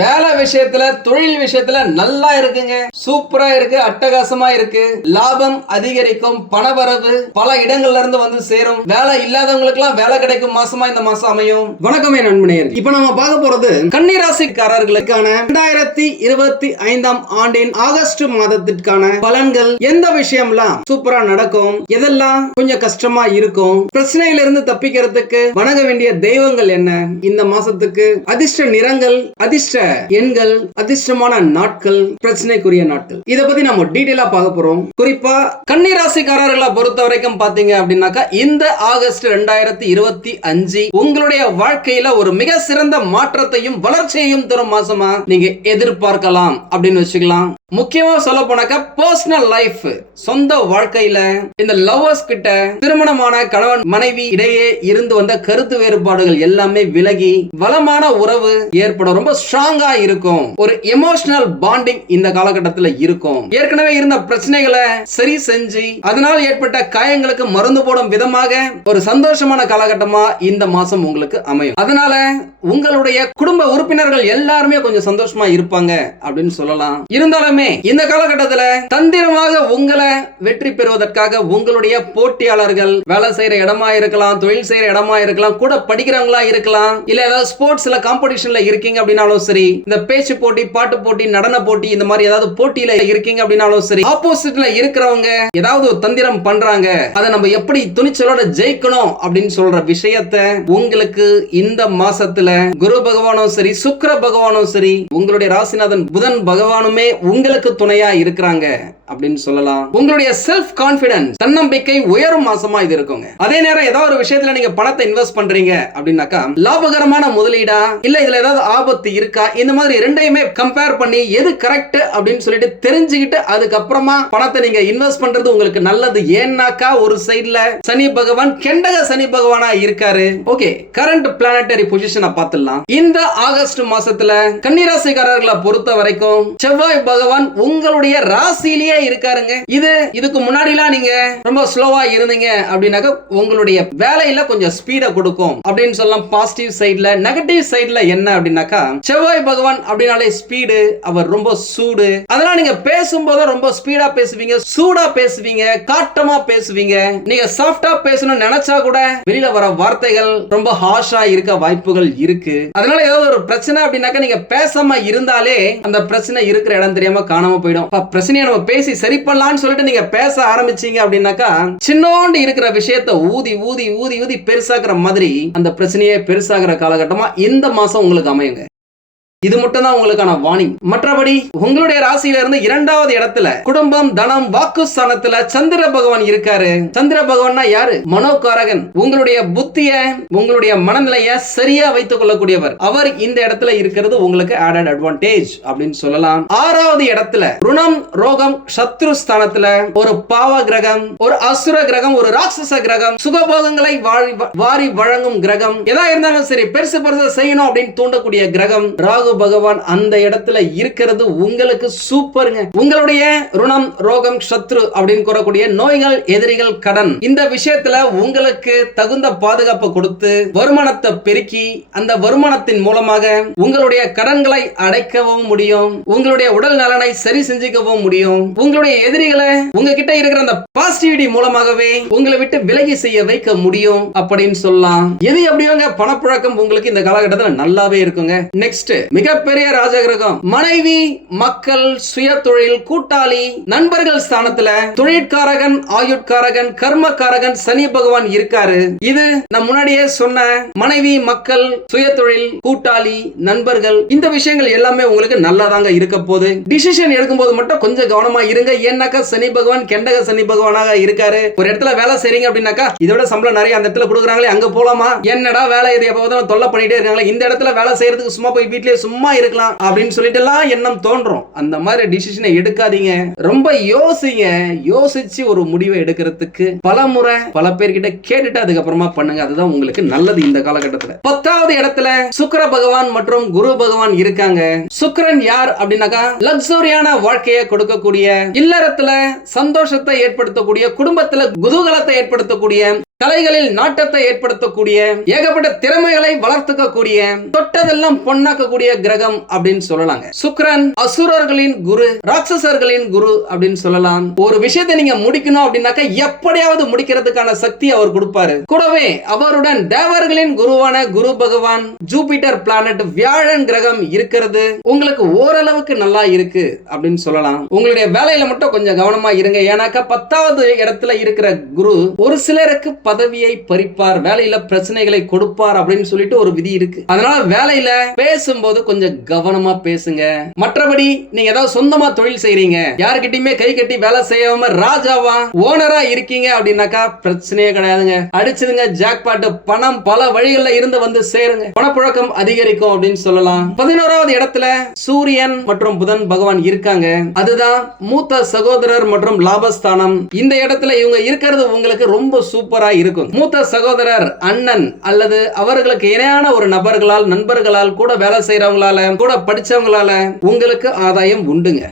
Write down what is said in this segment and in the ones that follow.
வேலை விஷயத்துல தொழில் விஷயத்துல நல்லா இருக்குங்க. சூப்பரா இருக்கு அட்டகாசமா இருக்கு. லாபம் அதிகரிக்கும் பணவரவு பல இடங்கள்ல இருந்து வந்து சேரும். வேலை இல்லாதவங்களுக்கு எல்லாம் வேலை கிடைக்கும் மாசமா இந்த மாசம் அமையும். வணக்கமே என் நண்பனே இப்ப நம்ம பார்க்க போறது கன்னிராசிக்காரர்களுக்கான இரண்டாயிரத்தி இருபத்தி ஐந்தாம் ஆண்டின் ஆகஸ்ட் மாதத்திற்கான பலன்கள் எந்த விஷயம்லாம் சூப்பரா நடக்கும்? எதெல்லாம் கொஞ்சம் கஷ்டமா இருக்கும்? பிரச்சனையில இருந்து தப்பிக்கிறதுக்கு வணங்க வேண்டிய தெய்வங்கள் என்ன? இந்த மாசத்துக்கு அதிர்ஷ்ட நிறங்கள் அதிர்ஷ்ட எண்கள் அதிர்ஷ்டமான நாட்கள் பிரச்சனைக்குரிய நாட்கள். இத பத்தி நம்ம டீடைலா பார்க்க போறோம். குறிப்பா கன்னிராசிக்காரர்களை பொறுத்த வரைக்கும் பாத்தீங்க அப்படின்னாக்கா இந்த ஆகஸ்ட் ரெண்டாயிரத்தி இருபத்தி அஞ்சு உங்களுடைய வாழ்க்கையில ஒரு மிக சிறந்த மாற்றத்தையும் வளர்ச்சியையும் தரும் மாசமா நீங்க எதிர்பார்க்கலாம் அப்படின்னு வச்சுக்கலாம். முக்கியமா சொல்ல போனாக்கா பர்சனல் லைஃப் சொந்த வாழ்க்கையில இந்த லவ்வர்ஸ் கிட்ட திருமணமான கணவன் மனைவி இடையே இருந்து வந்த கருத்து வேறுபாடுகள் எல்லாமே விலகி வளமான உறவு ஏற்படும் ரொம்ப ஸ்ட்ராங் ஸ்ட்ராங்கா இருக்கும். ஒரு எமோஷனல் பாண்டிங் இந்த காலகட்டத்தில் இருக்கும். ஏற்கனவே இருந்த பிரச்சனைகளை சரி செஞ்சு அதனால் ஏற்பட்ட காயங்களுக்கு மருந்து போடும் விதமாக ஒரு சந்தோஷமான காலகட்டமா இந்த மாசம் உங்களுக்கு அமையும். அதனால உங்களுடைய குடும்ப உறுப்பினர்கள் எல்லாருமே கொஞ்சம் சந்தோஷமா இருப்பாங்க அப்படின்னு சொல்லலாம். இருந்தாலுமே இந்த காலகட்டத்துல தந்திரமாக உங்களை வெற்றி பெறுவதற்காக உங்களுடைய போட்டியாளர்கள் வேலை செய்யற இடமா இருக்கலாம் தொழில் செய்யற இடமா இருக்கலாம் கூட படிக்கிறவங்களா இருக்கலாம் இல்ல ஏதாவது ஸ்போர்ட்ஸ்ல காம்படிஷன்ல இருக்கீங்க அப்படின்னாலும் சரி இந்த பேச்சு போட்டி பாட்டு போட்டி நடன போட்டி இந்த மாதிரி ஏதாவது போட்டியில இருக்கீங்க அப்படின்னாலும் சரி ஆப்போசிட்ல இருக்கிறவங்க ஏதாவது ஒரு தந்திரம் பண்றாங்க அதை நம்ம எப்படி துணிச்சலோட ஜெயிக்கணும் அப்படின்னு சொல்ற விஷயத்த உங்களுக்கு இந்த மாசத்துல குரு பகவானும் சரி சுக்கர பகவானும் சரி உங்களுடைய ராசிநாதன் புதன் பகவானுமே உங்களுக்கு துணையா இருக்கிறாங்க அப்படின்னு சொல்லலாம். உங்களுடைய செல்ஃப் கான்பிடன்ஸ் தன்னம்பிக்கை உயரும் மாசமா இது இருக்குங்க. அதே நேரம் ஏதாவது ஒரு விஷயத்துல நீங்க பணத்தை இன்வெஸ்ட் பண்றீங்க அப்படின்னாக்கா லாபகரமான முதலீடா இல்ல இதுல ஏதாவது ஆபத்து இருக்கா இந்த மாதிரி ரெண்டையுமே கம்பேர் பண்ணி எது கரெக்ட் அப்படின்னு சொல்லிட்டு தெரிஞ்சுக்கிட்டு அதுக்கப்புறமா பணத்தை நீங்க இன்வெஸ்ட் பண்றது உங்களுக்கு நல்லது. ஏன்னாக்கா ஒரு சைடுல சனி பகவான் கெண்டக சனி பகவானா இருக்காரு. ஓகே கரண்ட் பிளானட்டரி பொசிஷனை பார்த்துடலாம். இந்த ஆகஸ்ட் மாசத்துல கன்னிராசிக்காரர்களை பொறுத்த வரைக்கும் செவ்வாய் பகவான் உங்களுடைய ராசியிலேயே இருக்காருங்க. இது இதுக்கு முன்னாடிலாம் நீங்க ரொம்ப ஸ்லோவா இருந்தீங்க அப்படின்னாக்க உங்களுடைய வேலையில கொஞ்சம் ஸ்பீட கொடுக்கும் அப்படின்னு சொல்லலாம். பாசிட்டிவ் சைடுல நெகட்டிவ் சைடுல என்ன அப்படின்னாக்கா செவ்வாய் பகவான் அப்படின்னாலே ஸ்பீடு அவர் ரொம்ப சூடு. அதெல்லாம் நீங்க பேசும்போது ரொம்ப ஸ்பீடா பேசுவீங்க சூடா பேசுவீங்க காட்டமா பேசுவீங்க. நீங்க சாஃப்டா பேசணும்னு நினைச்சா கூட வெளியில வர வார்த்தைகள் ரொம்ப ஹார்ஷா இருக்க வாய்ப்புகள் இருக்கு. அதனால ஏதாவது ஒரு பிரச்சனை அப்படின்னாக்கா நீங்க பேசாம இருந்தாலே அந்த பிரச்சனை இருக்கிற இடம் தெரியாம காணாம போயிடும். பிரச்சனையை நம்ம பேசி சரி பண்ணலாம்னு சொல்லிட்டு நீங்க பேச ஆரம்பிச்சீங்க அப்படின்னாக்கா சின்னோண்டு இருக்கிற விஷயத்த ஊதி ஊதி ஊதி ஊதி பெருசாக்குற மாதிரி அந்த பிரச்சனையே பெருசாகிற காலகட்டமா இந்த மாசம் உங்களுக்கு அமையுங்க. இது மட்டும் தான் உங்களுக்கான வார்னிங் மற்றபடி உங்களுடைய ராசியில இருந்து இரண்டாவது இடத்துல குடும்பம் தனம் வாக்கு ஸ்தானத்துல சந்திர பகவான் இருக்காரு. சந்திர பகவான்னா யாரு? மனோகாரகன். உங்களுடைய புத்திய உங்களுடைய மனநிலைய சரியா வைத்துக் கொள்ளக்கூடியவர். அவர் இந்த இடத்துல இருக்கிறது உங்களுக்கு ஆடட் அட்வான்டேஜ் அப்படின்னு சொல்லலாம். ஆறாவது இடத்துல ருணம் ரோகம் சத்ரு ஸ்தானத்துல ஒரு பாவ கிரகம் ஒரு அசுர கிரகம் ஒரு ராட்சச கிரகம் சுகபோகங்களை வாரி வழங்கும் கிரகம். எதா இருந்தாலும் சரி பெருசு பெருசா செய்யணும் அப்படின்னு தூண்டக்கூடிய கிரகம். ராகு பகவான் அந்த இடத்துல இருக்கிறது உங்களுக்கு சூப்பருங்க. உங்களுடைய ருணம் ரோகம் சத்ரு அப்படின்னு கூறக்கூடிய நோய்கள் எதிரிகள் கடன். இந்த விஷயத்துல உங்களுக்கு தகுந்த பாதுகாப்பு கொடுத்து வருமானத்தை பெருக்கி அந்த வருமானத்தின் மூலமாக உங்களுடைய கடன்களை அடைக்கவும் முடியும். உங்களுடைய உடல் நலனை சரி செஞ்சுக்கவும் முடியும். உங்களுடைய எதிரிகளை உங்ககிட்ட இருக்கிற அந்த பாசிட்டிவிட்டி மூலமாகவே உங்களை விட்டு விலகி செய்ய வைக்க முடியும் அப்படின்னு சொல்லலாம். எது எப்படியோங்க? பணப்புழக்கம் உங்களுக்கு இந்த காலகட்டத்தில் நல்லாவே இருக்குங்க. நெக்ஸ்ட் மிகப்பெரிய ராஜகிரகம். மனைவி மக்கள் சுய தொழில் கூட்டாளி நண்பர்கள் ஸ்தானத்துல தொழிற்காரகன் ஆயுட்காரகன் கர்மக்காரகன் சனி பகவான் இருக்காரு. இது நான் முன்னாடியே சொன்ன மனைவி மக்கள் சுய தொழில் கூட்டாளி நண்பர்கள் இந்த விஷயங்கள் எல்லாமே உங்களுக்கு நல்லாதாங்க இருக்க போகுது. டிசிஷன் எடுக்கும்போது மட்டும் கொஞ்சம் கவனமா இருங்க. ஏன்னாக்கா சனி பகவான் கெண்டக சனி பகவானாக இருக்காரு. ஒரு இடத்துல வேலை செய்றீங்க அப்படின்னாக்கா இதோட சம்பளம் நிறைய அந்த இடத்துல கொடுக்குறாங்களே அங்க போலாமா? என்னடா வேலை இது எப்போதும் தொல்லை பண்ணிட்டே இருக்காங்களே. இந்த இடத்துல வேலை செய்யறதுக்கு சும்மா போய் வீட்லயே சும்மா இருக்கலாம் அப்படின்னு சொல்லிட்டு எல்லாம் எண்ணம் தோன்றும். அந்த மாதிரி டிசிஷனை எடுக்காதீங்க. ரொம்ப யோசிங்க. யோசிச்சு ஒரு முடிவை எடுக்கிறதுக்கு பல முறை பல பேர்கிட்ட கேட்டுட்டு அதுக்கப்புறமா பண்ணுங்க. அதுதான் உங்களுக்கு நல்லது இந்த காலகட்டத்துல. பத்தாவது இடத்துல சுக்கிர பகவான் மற்றும் குரு பகவான் இருக்காங்க. சுக்கரன் யார் அப்படின்னாக்கா லக்ஸூரியான வாழ்க்கையை கொடுக்கக்கூடிய இல்லறத்துல சந்தோஷத்தை ஏற்படுத்தக்கூடிய குடும்பத்துல குதூகலத்தை ஏற்படுத்தக்கூடிய கலைகளில் நாட்டத்தை ஏற்படுத்தக்கூடிய ஏகப்பட்ட திறமைகளை வளர்த்துக்கக்கூடிய தொட்டதெல்லாம் பொன்னாக்கக்கூடிய கிரகம் அப்படின்னு சொல்லலாங்க. சுக்ரன் அசுரர்களின் குரு ராட்சசர்களின் குரு அப்படின்னு சொல்லலாம். ஒரு விஷயத்தை நீங்க முடிக்கணும் அப்படின்னாக்க எப்படியாவது முடிக்கிறதுக்கான சக்தி அவர் கொடுப்பாரு. கூடவே அவருடன் தேவர்களின் குருவான குரு பகவான் ஜூபிட்டர் பிளானட் வியாழன் கிரகம் இருக்கிறது. உங்களுக்கு ஓரளவுக்கு நல்லா இருக்கு அப்படின்னு சொல்லலாம். உங்களுடைய வேலையில மட்டும் கொஞ்சம் கவனமா இருங்க. ஏன்னாக்கா பத்தாவது இடத்துல இருக்கிற குரு ஒரு சிலருக்கு பதவியை பறிப்பார் வேலையில பிரச்சனைகளை கொடுப்பார் அப்படின்னு சொல்லிட்டு ஒரு விதி இருக்கு. அதனால வேலையில பேசும்போது கொஞ்சம் கவனமா பேசுங்க. மற்றபடி நீங்க ஏதாவது சொந்தமா தொழில் செய்யறீங்க யாருக்கிட்டயுமே கை கட்டி வேலை செய்யாம ராஜாவா ஓனரா இருக்கீங்க அப்படின்னாக்கா பிரச்சனையே கிடையாதுங்க. அடிச்சதுங்க ஜாக்பாட் பணம் பல வழிகள்ல இருந்து வந்து சேருங்க. பணப்புழக்கம் அதிகரிக்கும் அப்படின்னு சொல்லலாம். பதினோராவது இடத்துல சூரியன் மற்றும் புதன் பகவான் இருக்காங்க. அதுதான் மூத்த சகோதரர் மற்றும் லாபஸ்தானம். இந்த இடத்துல இவங்க இருக்கிறது உங்களுக்கு ரொம்ப சூப்பரா இருக்கும். மூத்த சகோதரர் அண்ணன் அல்லது அவர்களுக்கு இணையான ஒரு நபர்களால் நண்பர்களால் கூட வேலை செய்யறவங்களால கூட படிச்சவங்களால உங்களுக்கு ஆதாயம் உண்டுங்க.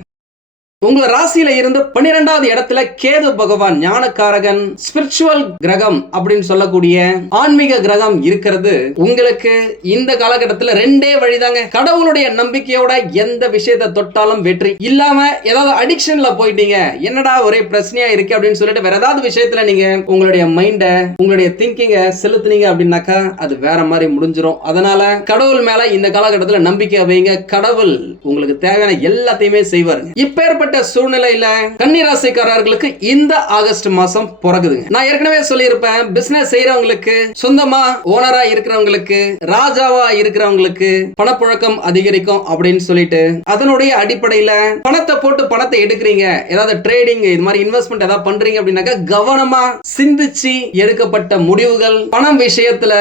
உங்க ராசியில இருந்து பன்னிரெண்டாவது இடத்துல கேது பகவான் ஞானக்காரகன் ஸ்பிரிச்சுவல் கிரகம் அப்படின்னு சொல்லக்கூடிய ஆன்மீக கிரகம் இருக்கிறது. உங்களுக்கு இந்த காலகட்டத்தில் ரெண்டே வழிதாங்க. கடவுளுடைய நம்பிக்கையோட எந்த விஷயத்தை தொட்டாலும் வெற்றி. இல்லாம ஏதாவது அடிக்ஷன்ல போயிட்டீங்க. என்னடா ஒரே பிரச்சனையா இருக்கு அப்படின்னு சொல்லிட்டு வேற ஏதாவது விஷயத்துல நீங்க உங்களுடைய மைண்ட உங்களுடைய திங்கிங்க செலுத்துனீங்க அப்படின்னாக்கா அது வேற மாதிரி முடிஞ்சிடும் அதனால கடவுள் மேல இந்த காலகட்டத்தில் நம்பிக்கை வைங்க. கடவுள் உங்களுக்கு தேவையான எல்லாத்தையுமே செய்வாருங்க. இப்பேற்பட்ட சூழ்நிலையில கன்னிராசிக்காரர்களுக்கு இந்த ஆகஸ்ட் மாசம் பிறகுதுங்க. நான் ஏற்கனவே சொல்லியிருப்பேன் பிசினஸ் செய்யறவங்களுக்கு சொந்தமா ஓனரா இருக்கிறவங்களுக்கு ராஜாவா இருக்கிறவங்களுக்கு பணப்புழக்கம் அதிகரிக்கும் அப்படின்னு சொல்லிட்டு அதனுடைய அடிப்படையில பணத்தை போட்டு பணத்தை எடுக்கிறீங்க. ஏதாவது ட்ரேடிங் இது மாதிரி இன்வெஸ்ட்மெண்ட் ஏதாவது பண்றீங்க அப்படின்னாக்கா கவனமா சிந்திச்சு எடுக்கப்பட்ட முடிவுகள் பணம் விஷயத்துல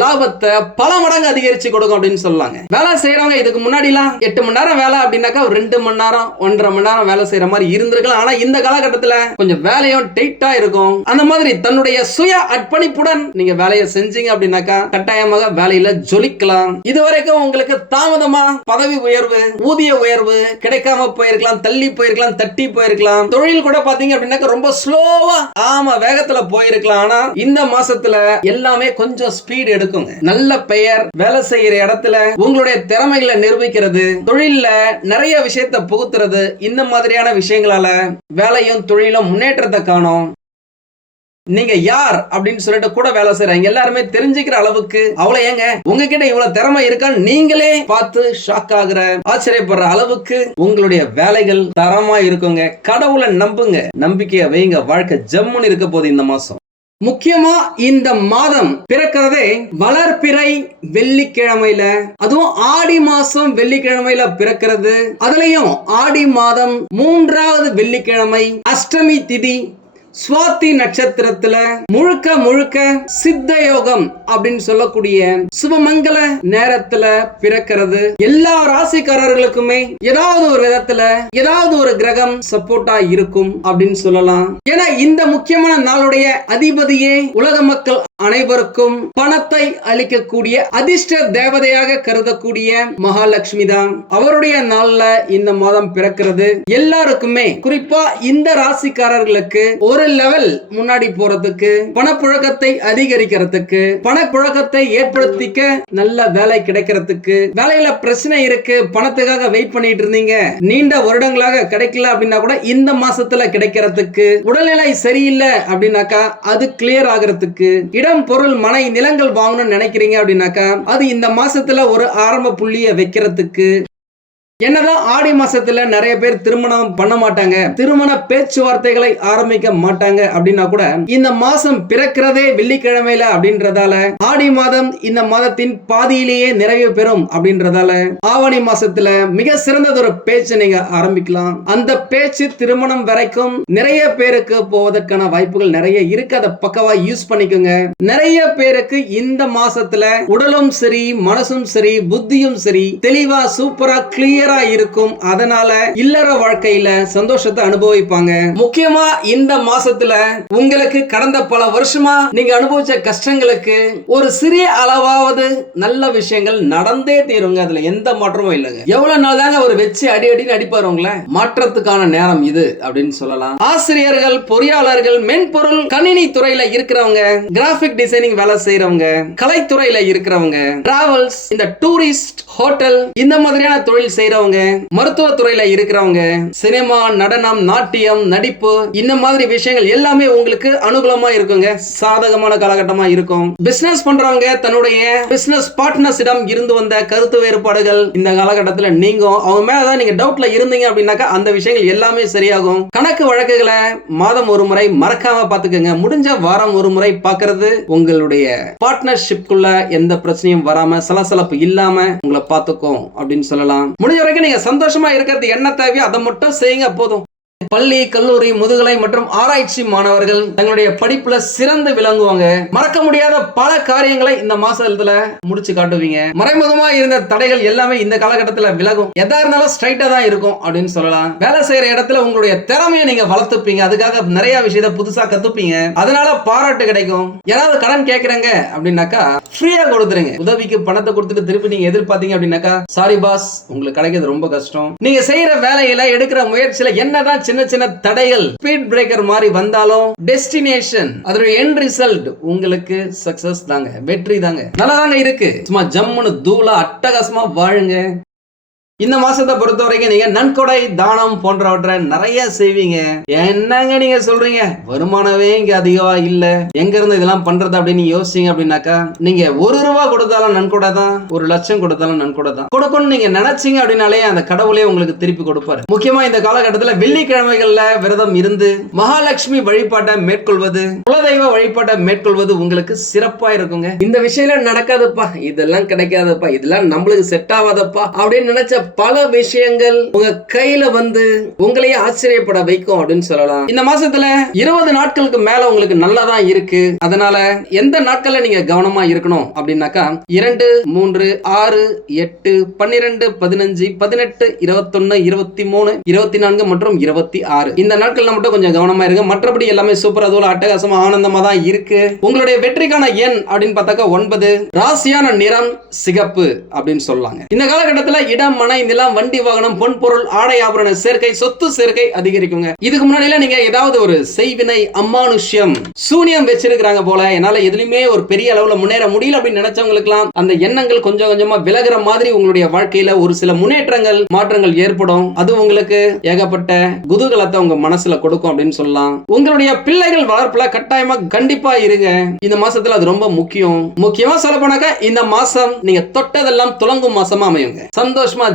லாபத்தை பல மடங்கு அதிகரிச்சு கொடுக்கும் அப்படின்னு சொல்லாங்க. வேலை செய்யறவங்க இதுக்கு முன்னாடிலாம் எட்டு மணி நேரம் வேலை அப்படின்னாக்கா ரெண்டு மணி நேரம் ஒன்றரை மணி நேரம் வேலை செய்யற மாதிரி இருந்திருக்கலாம். ஆனா இந்த காலகட்டத்துல கொஞ்சம் வேலையும் டைட்டா இருக்கும். அந்த மாதிரி தன்னுடைய சுய அர்ப்பணிப்புடன் நீங்க வேலையை செஞ்சீங்க அப்படின்னாக்கா கட்டாயமாக வேலையில ஜொலிக்கலாம். இதுவரைக்கும் உங்களுக்கு தாமதமா பதவி உயர்வு ஊதிய உயர்வு கிடைக்காம போயிருக்கலாம் தள்ளி போயிருக்கலாம் தட்டி போயிருக்கலாம். தொழில் கூட பாத்தீங்க அப்படின்னாக்கா ரொம்ப ஸ்லோவா ஆமா வேகத்துல போயிருக்கலாம். ஆனா இந்த மாசத்துல எல்லாமே கொஞ்சம் ஸ்பீடு எடுக்குங்க. நல்ல பெயர் வேலை செய்யற இடத்துல உங்களுடைய திறமைகளை நிரூபிக்கிறது தொழில்ல நிறைய விஷயத்தை புகுத்துறது இந்த மாதிரியான விஷயங்களால வேலையும் தொழிலும் முன்னேற்றத்தை காணும். நீங்க யார் அப்படின்னு சொல்லிட்டு கூட வேலை செய்யறாங்க எல்லாருமே தெரிஞ்சுக்கிற அளவுக்கு அவ்வளவு ஏங்க உங்ககிட்ட இவ்வளவு திறமை இருக்கான்னு நீங்களே பார்த்து ஷாக் ஆகுற ஆச்சரியப்படுற அளவுக்கு உங்களுடைய வேலைகள் தரமா இருக்குங்க. கடவுளை நம்புங்க. நம்பிக்கையை வைங்க. வாழ்க்கை ஜம்முன்னு இருக்க போகுது இந்த மாசம். முக்கியமா இந்த மாதம் பிறக்கிறதே வளர்பிறை வெள்ளிக்கிழமையில. அதுவும் ஆடி மாசம் வெள்ளிக்கிழமையில பிறக்கிறது. அதுலயும் ஆடி மாதம் மூன்றாவது வெள்ளிக்கிழமை அஷ்டமி திதி சுவாதி நட்சத்திரத்துல முழுக்க முழுக்க சித்த யோகம் அப்படின்னு சொல்லக்கூடிய சுபமங்கல நேரத்துல பிறக்கிறது. எல்லா ராசிக்காரர்களுக்குமே ஏதாவது ஒரு விதத்துல ஏதாவது ஒரு கிரகம் சப்போர்ட்டா இருக்கும் அப்படின்னு சொல்லலாம். ஏன்னா இந்த முக்கியமான நாளுடைய அதிபதியே உலக மக்கள் அனைவருக்கும் பணத்தை அளிக்கக்கூடிய அதிர்ஷ்ட தேவதையாக கருதக்கூடிய மகாலட்சுமி தான். அவருடைய நாள்ல இந்த மாதம் பிறக்கிறது. எல்லாருக்குமே குறிப்பா இந்த ராசிக்காரர்களுக்கு ஒரு லெவல் முன்னாடி போறதுக்கு பணப்புழக்கத்தை அதிகரிக்கிறதுக்கு பணப்புழக்கத்தை ஏற்படுத்திக்க நல்ல வேலை கிடைக்கிறதுக்கு வேலையில பிரச்சனை இருக்கு பணத்துக்காக வெயிட் பண்ணிட்டு இருந்தீங்க நீண்ட வருடங்களாக கிடைக்கல அப்படின்னா கூட இந்த மாசத்துல கிடைக்கிறதுக்கு உடல்நிலை சரியில்லை அப்படின்னாக்கா அது கிளியர் ஆகிறதுக்கு இடம் பொருள் மனை நிலங்கள் வாங்கணும்னு நினைக்கிறீங்க அப்படின்னாக்கா அது இந்த மாசத்துல ஒரு ஆரம்ப புள்ளிய வைக்கிறதுக்கு என்னதான் ஆடி மாசத்துல நிறைய பேர் திருமணம் பண்ண மாட்டாங்க திருமண பேச்சுவார்த்தைகளை ஆரம்பிக்க மாட்டாங்க அப்படின்னா கூட இந்த மாசம் பிறக்கிறதே வெள்ளிக்கிழமையில அப்படின்றதால ஆடி மாதம் இந்த மாதத்தின் பாதியிலேயே நிறைவு பெறும் அப்படின்றதால ஆவணி மாசத்துல மிக சிறந்ததொரு பேச்சு நீங்க ஆரம்பிக்கலாம். அந்த பேச்சு திருமணம் வரைக்கும் நிறைய பேருக்கு போவதற்கான வாய்ப்புகள் நிறைய இருக்கு. அதை பக்கவா யூஸ் பண்ணிக்கோங்க. நிறைய பேருக்கு இந்த மாசத்துல உடலும் சரி மனசும் சரி புத்தியும் சரி தெளிவா சூப்பரா கிளியர் கிளியரா இருக்கும். அதனால இல்லற வாழ்க்கையில சந்தோஷத்தை அனுபவிப்பாங்க. முக்கியமா இந்த மாசத்துல உங்களுக்கு கடந்த பல வருஷமா நீங்க அனுபவிச்ச கஷ்டங்களுக்கு ஒரு சிறிய அளவாவது நல்ல விஷயங்கள் நடந்தே தீருங்க. அதுல எந்த மாற்றமும் இல்லைங்க. எவ்வளவு நாள் தாங்க அவர் வச்சு அடி அடின்னு அடிப்பாரு உங்களை? மாற்றத்துக்கான நேரம் இது அப்படின்னு சொல்லலாம். ஆசிரியர்கள் பொறியாளர்கள் மென்பொருள் கணினி துறையில இருக்கிறவங்க கிராபிக் டிசைனிங் வேலை செய்யறவங்க கலைத்துறையில இருக்கிறவங்க டிராவல்ஸ் இந்த டூரிஸ்ட் ஹோட்டல் இந்த மாதிரியான தொழில் செய்யற செய்யறவங்க மருத்துவ துறையில இருக்கிறவங்க சினிமா நடனம் நாட்டியம் நடிப்பு இந்த மாதிரி விஷயங்கள் எல்லாமே உங்களுக்கு அனுகூலமா இருக்குங்க. சாதகமான காலகட்டமா இருக்கும். பிசினஸ் பண்றவங்க தன்னுடைய பிசினஸ் பார்ட்னர்ஸிடம் இருந்து வந்த கருத்து வேறுபாடுகள் இந்த காலகட்டத்தில் நீங்கும். அவங்க மேலதான் நீங்க டவுட்ல இருந்தீங்க அப்படின்னாக்கா அந்த விஷயங்கள் எல்லாமே சரியாகும். கணக்கு வழக்குகளை மாதம் ஒரு முறை மறக்காம பாத்துக்கோங்க முடிஞ்ச வாரம் ஒரு முறை பாக்குறது உங்களுடைய பார்ட்னர்ஷிப்குள்ள எந்த பிரச்சனையும் வராம சலசலப்பு இல்லாம உங்களை பார்த்துக்கும் அப்படின்னு சொல்லலாம். முடிஞ்ச வரைக்கும் நீங்க சந்தோஷமா இருக்கிறது என்ன தேவையோ அதை மட்டும் செய்யுங்க போதும். பள்ளி கல்லூரி முதுகலை மற்றும் ஆராய்ச்சி மாணவர்கள் தங்களுடைய படிப்புல சிறந்து விளங்குவாங்க. மறக்க முடியாத பல காரியங்களை இந்த மாசத்துல முடிச்சு காட்டுவீங்க. மறைமுகமா இருந்த தடைகள் எல்லாமே இந்த காலகட்டத்துல விலகும். எதா இருந்தாலும் ஸ்ட்ரைட்டா தான் இருக்கும் அப்படின்னு சொல்லலாம். வேலை செய்யற இடத்துல உங்களுடைய திறமையை நீங்க வளர்த்துப்பீங்க. அதுக்காக நிறைய விஷயத்த புதுசா கத்துப்பீங்க. அதனால பாராட்டு கிடைக்கும். யாராவது கடன் கேக்குறாங்க அப்படின்னாக்கா ஃப்ரீயா கொடுத்துருங்க. உதவிக்கு பணத்தை கொடுத்துட்டு திருப்பி நீங்க எதிர்பார்த்தீங்க அப்படின்னாக்கா சாரி பாஸ் உங்களுக்கு கிடைக்கிறது ரொம்ப கஷ்டம். நீங்க செய்யற வேலையில எடுக்கிற முயற்சியில என்னதான் சின்ன சின்ன தடைகள் ஸ்பீட் பிரேக்கர் மாதிரி வந்தாலும் டெஸ்டினேஷன் அதோட எண்ட் ரிசல்ட் உங்களுக்கு சக்சஸ் தாங்க வெற்றி தாங்க. நல்லா தாங்க இருக்கு. சும்மா ஜம்முன்னு தூளா அட்டகாசமா வாழுங்க. இந்த மாசத்தை பொறுத்த வரைக்கும் நீங்க நன்கொடை தானம் போன்றவற்றை நிறைய செய்வீங்க. என்னங்க நீங்க சொல்றீங்க? வருமானமே இங்க அதிகமா இல்ல. எங்க இருந்து இதெல்லாம் பண்றது அப்படின்னு யோசிச்சீங்க அப்படின்னாக்கா நீங்க ஒரு ரூபா கொடுத்தாலும் நன்கொடை தான் ஒரு லட்சம் கொடுத்தாலும் நன்கொடை தான். கொடுக்கணும்னு நீங்க நினைச்சீங்க அப்படின்னாலே அந்த கடவுளே உங்களுக்கு திருப்பி கொடுப்பாரு. முக்கியமா இந்த காலகட்டத்துல வெள்ளிக்கிழமைகள்ல விரதம் இருந்து மகாலட்சுமி வழிபாட்டை மேற்கொள்வது குலதெய்வ வழிபாட்டை மேற்கொள்வது உங்களுக்கு சிறப்பா இருக்குங்க. இந்த விஷயம் நடக்காதுப்பா. இதெல்லாம் கிடைக்காதப்பா. இதெல்லாம் நம்மளுக்கு செட் ஆகாதப்பா அப்படின்னு நினைச்ச பல விஷயங்கள் உங்க கையில வந்து உங்களையே ஆச்சரியப்பட வைக்கும் அப்படின்னு சொல்லலாம். இந்த மாசத்துல இருபது நாட்களுக்கு மேல உங்களுக்கு நல்லதா இருக்கு. அதனால எந்த நாட்கள்ல நீங்க கவனமா இருக்கணும் அப்படின்னாக்கா இரண்டு மூன்று ஆறு எட்டு பன்னிரெண்டு பதினஞ்சு பதினெட்டு இருபத்தொன்னு இருபத்தி மூணு இருபத்தி நான்கு மற்றும் இருபத்தி ஆறு இந்த நாட்கள்ல மட்டும் கொஞ்சம் கவனமா இருங்க. மற்றபடி எல்லாமே சூப்பர் அதுவும் அட்டகாசமா ஆனந்தமா தான் இருக்கு. உங்களுடைய வெற்றிக்கான எண் அப்படின்னு பார்த்தாக்கா ஒன்பது. ராசியான நிறம் சிகப்பு அப்படின்னு சொல்லாங்க. இந்த காலகட்டத்தில் இடம் மன நிலம் வண்டி வாகனம் பொன் பொருள் ஆடை ஆபரண சேர்க்கை சொத்து சேர்க்கை அதிகரிக்குங்க. இதுக்கு முன்னாடியில நீங்க ஏதாவது ஒரு செய்வினை அம்மானுஷ்யம் சூனியம் வச்சிருக்கிறாங்க போல என்னால எதுலயுமே ஒரு பெரிய அளவுல முன்னேற முடியல அப்படின்னு நினைச்சவங்களுக்குலாம் அந்த எண்ணங்கள் கொஞ்சம் கொஞ்சமா விலகிற மாதிரி உங்களுடைய வாழ்க்கையில ஒரு சில முன்னேற்றங்கள் மாற்றங்கள் ஏற்படும். அது உங்களுக்கு ஏகப்பட்ட குதூகலத்தை உங்க மனசுல கொடுக்கும் அப்படின்னு சொல்லலாம். உங்களுடைய பிள்ளைகள் வளர்ப்புல கட்டாயமா கண்டிப்பா இருங்க. இந்த மாசத்துல அது ரொம்ப முக்கியம். முக்கியமா சொல்ல போனாக்கா இந்த மாசம் நீங்க தொட்டதெல்லாம் துலங்கும் மாசமா அமையுங்க. சந்தோஷமா